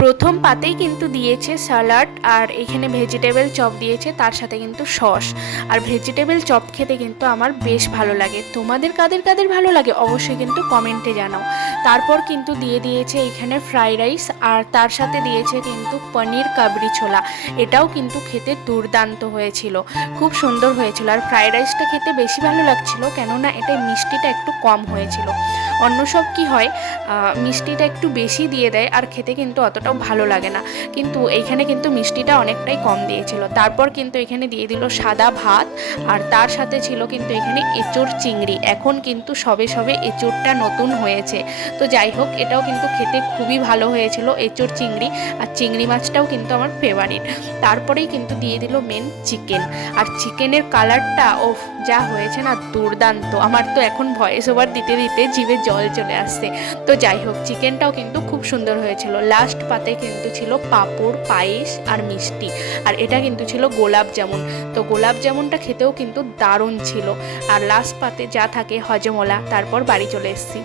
প্রথম পাতেই কিন্তু দিয়েছে স্যালাড, আর এখানে ভেজিটেবল চপ দিয়েছে, তার সাথে কিন্তু সস। আর ভেজিটেবল চপ খেতে কিন্তু আমার বেশ ভালো লাগে। তোমাদের কাদের কাদের ভালো লাগে অবশ্যই কিন্তু কমেন্টে জানাও। তারপর কিন্তু দিয়ে দিয়েছে এখানে ফ্রাইড রাইস, আর তার সাথে দিয়েছে কিন্তু পনির কাবরি ছোলা। এটাও কিন্তু খেতে দুর্দান্ত হয়েছিল, খুব সুন্দর হয়েছিল। আর ফ্রাইড রাইসটা খেতে বেশি ভালো লাগছিল, কেননা এটা মিষ্টিটা একটু কম হয়েছিল। অন্য সব কি হয়, মিষ্টিটা একটু বেশি দিয়ে দেয় আর খেতে কিন্তু অতটাও ভালো লাগে না, কিন্তু এইখানে কিন্তু মিষ্টিটা অনেকটাই কম দিয়েছিল। তারপর কিন্তু এখানে দিয়ে দিল সাদা ভাত, আর তার সাথে ছিল কিন্তু এখানে এঁচোড় চিংড়ি। এখন কিন্তু সবে সবে এঁচোড়টা নতুন হয়েছে, তো যাই হোক এটাও কিন্তু খেতে খুবই ভালো হয়েছিল এঁচোড় চিংড়ি। আর চিংড়ি মাছটাও কিন্তু আমার ফেভারিট। তারপরেই কিন্তু দিয়ে দিল মেন চিকেন, আর চিকেনের কালারটা ওফ যা হয়েছে না দুর্দান্ত। আমার তো এখন ভয়েস ওভার দিতে দিতে জিভে জল চলে আসছে। তো যাই হোক চিকেনটাও কিন্তু খুব সুন্দর হয়েছিল। লাস্ট পাতে কিন্তু ছিল পাঁপড়, পায়েস আর মিষ্টি, আর এটা কিন্তু ছিল গোলাপ জামুন। তো গোলাপ জামুনটা খেতেও কিন্তু দারুণ ছিল। আর লাস্ট পাতে যা থাকে হজমোলা। তারপর বাড়ি চলে এসেছি।